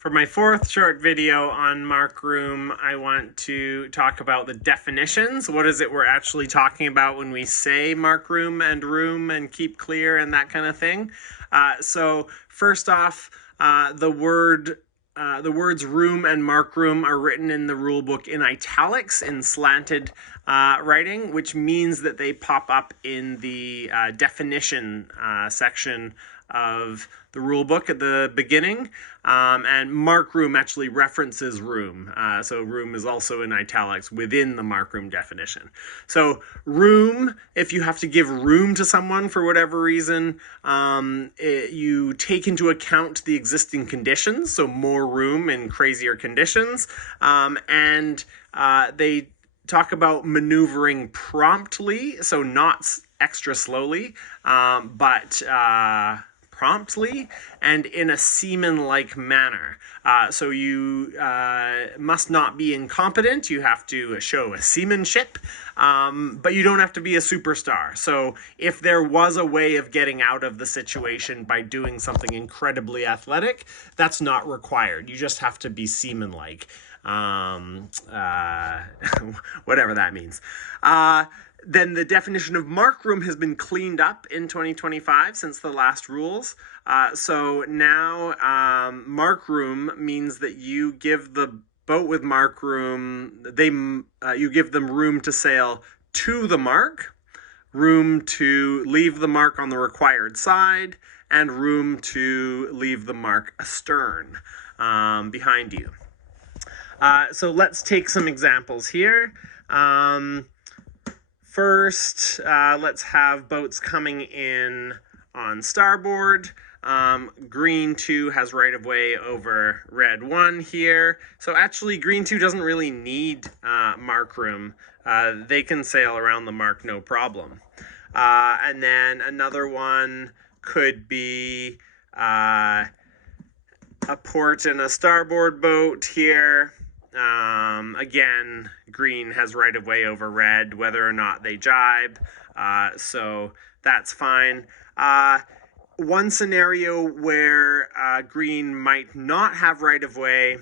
For my fourth short video on Mark Room, I want to talk about the definitions. What is it we're actually talking about when we say Mark Room and keep clear and that kind of thing? So first off, the words room and mark room are written in the rule book in italics in slanted writing, which means that they pop up in the definition section of the rule book at the beginning, and mark room actually references room. So room is also in italics within the mark room definition. So room, if you have to give room to someone for whatever reason, you take into account the existing conditions, so more room in crazier conditions, and they talk about maneuvering promptly, so not extra slowly, but promptly and in a seaman-like manner. So you must not be incompetent. You have to show a seamanship, but you don't have to be a superstar. So if there was a way of getting out of the situation by doing something incredibly athletic, that's not required. You just have to be seaman-like, whatever that means. Then the definition of mark room has been cleaned up in 2025 since the last rules. So now mark room means that you give the boat with mark room, you give them room to sail to the mark, room to leave the mark on the required side, and room to leave the mark astern behind you. So let's take some examples here. First, let's have boats coming in on starboard. Green 2 has right of way over red 1 here. So actually green 2 doesn't really need mark room. They can sail around the mark no problem. And then another one could be a port and a starboard boat here. Again, green has right of way over red, whether or not they jibe, so that's fine. One scenario where green might not have right of way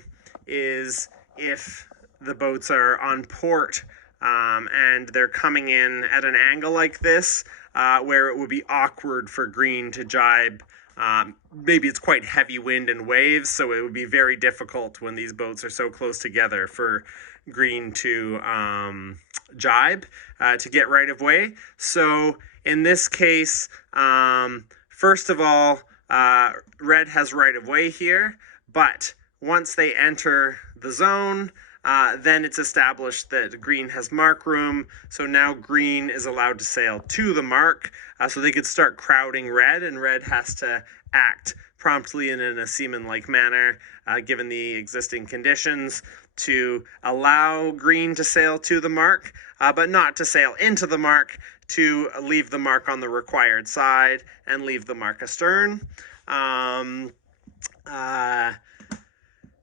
is if the boats are on port and they're coming in at an angle like this, where it would be awkward for green to jibe. Maybe it's quite heavy wind and waves, so it would be very difficult when these boats are so close together for green to jibe to get right of way. So in this case, first of all, red has right of way here, but once they enter the zone, then it's established that green has mark room, so now green is allowed to sail to the mark, so they could start crowding red, and red has to act promptly and in a seaman-like manner, given the existing conditions, to allow green to sail to the mark, but not to sail into the mark, to leave the mark on the required side and leave the mark astern.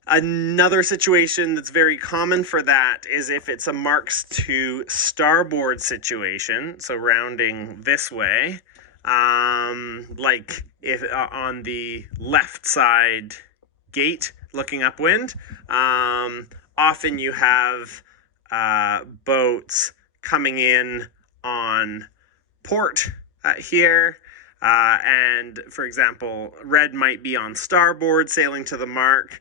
Another situation that's very common for that is if it's a marks to starboard situation, so rounding this way, like if on the left side gate looking upwind, often you have boats coming in on port here. And for example, red might be on starboard sailing to the mark.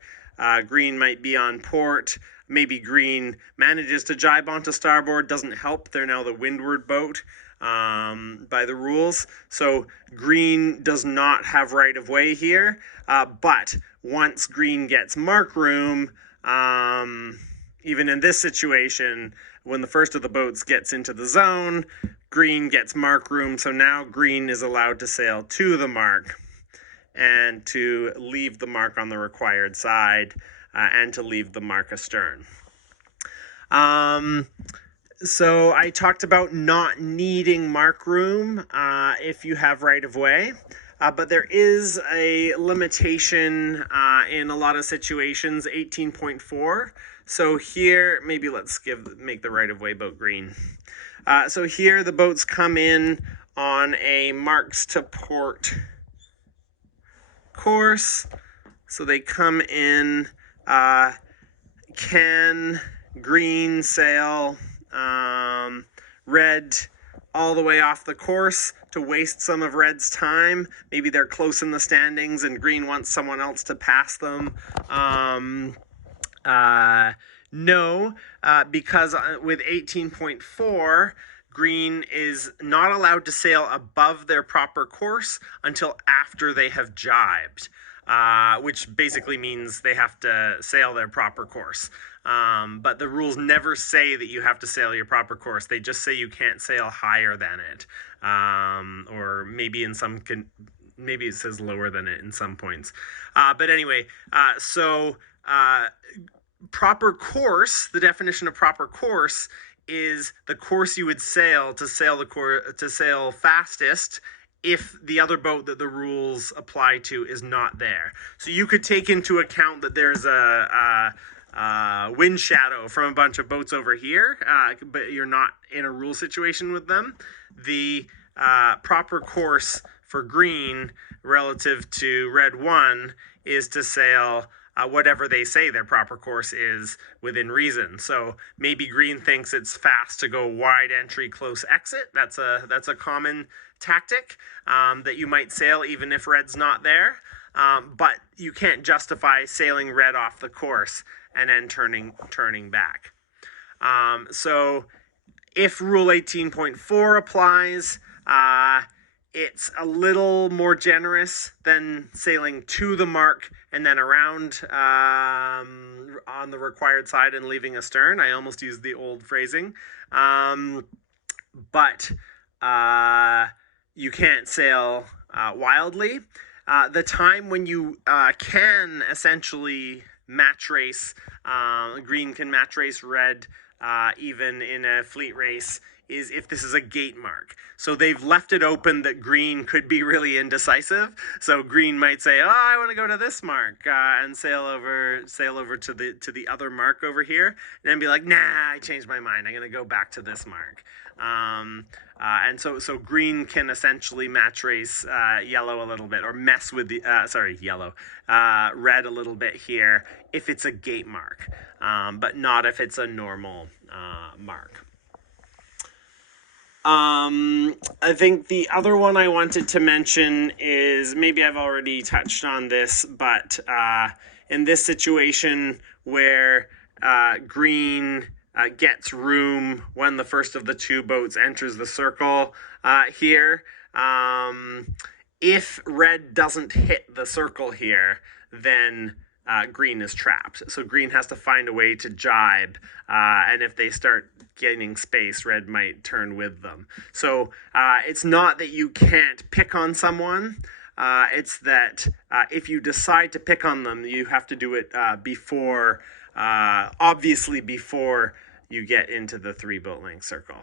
Green might be on port. Maybe green manages to jibe onto starboard. Doesn't help. They're now the windward boat by the rules. So green does not have right of way here. But once green gets mark room, even in this situation, when the first of the boats gets into the zone, green gets mark room. So now green is allowed to sail to the mark and to leave the mark on the required side, and to leave the mark astern. So I talked about not needing mark room if you have right of way, but there is a limitation in a lot of situations, 18.4. So here, maybe let's make the right of way boat green. So here the boats come in on a marks to port course. So they come in, can green sail red all the way off the course to waste some of red's time? Maybe they're close in the standings and green wants someone else to pass them. No, because with 18.4, green is not allowed to sail above their proper course until after they have jibed, which basically means they have to sail their proper course. But the rules never say that you have to sail your proper course. They just say you can't sail higher than it, or maybe in some maybe it says lower than it in some points. But anyway, proper course, the definition of proper course is the course you would sail to sail fastest if the other boat that the rules apply to is not there. So you could take into account that there's a wind shadow from a bunch of boats over here, but you're not in a rule situation with them. The proper course for green relative to red 1 is to sail whatever they say their proper course is within reason. So maybe green thinks it's fast to go wide entry, close exit. That's a common tactic that you might sail even if red's not there. But you can't justify sailing red off the course and then turning back. So if Rule 18.4 applies, it's a little more generous than sailing to the mark and then around on the required side and leaving astern. I almost used the old phrasing. But you can't sail wildly. The time when you can essentially match race, green can match race red even in a fleet race, is if this is a gate mark. So they've left it open that green could be really indecisive. So green might say, oh, I want to go to this mark and sail over to the other mark over here, and then be like, nah, I changed my mind. I'm going to go back to this mark. And so green can essentially match race yellow a little bit, or mess with the red a little bit here if it's a gate mark, but not if it's a normal mark. I think the other one I wanted to mention is, maybe I've already touched on this, but in this situation where green gets room when the first of the two boats enters the circle here, if red doesn't hit the circle here, then green is trapped. So green has to find a way to jibe, and if they start gaining space, red might turn with them. So it's not that you can't pick on someone, it's that if you decide to pick on them, you have to do it obviously before you get into the 3 boat length circle.